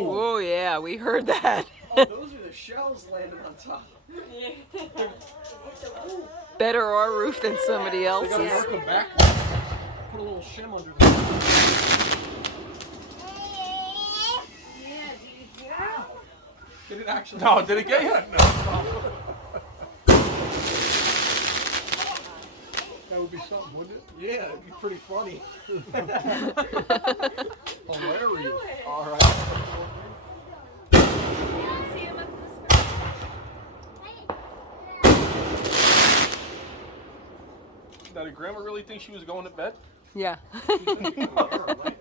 Oh yeah, we heard that. Oh, those are the shells landing on top. Better our roof than somebody They gotta else's. work them back. Put a little shim under the. Did it actually? No, did it get you? No. That would be something, wouldn't it? Yeah, it'd be pretty funny. Hilarious. All right. Now, did Grandma really think she was going to bed? Yeah. All right.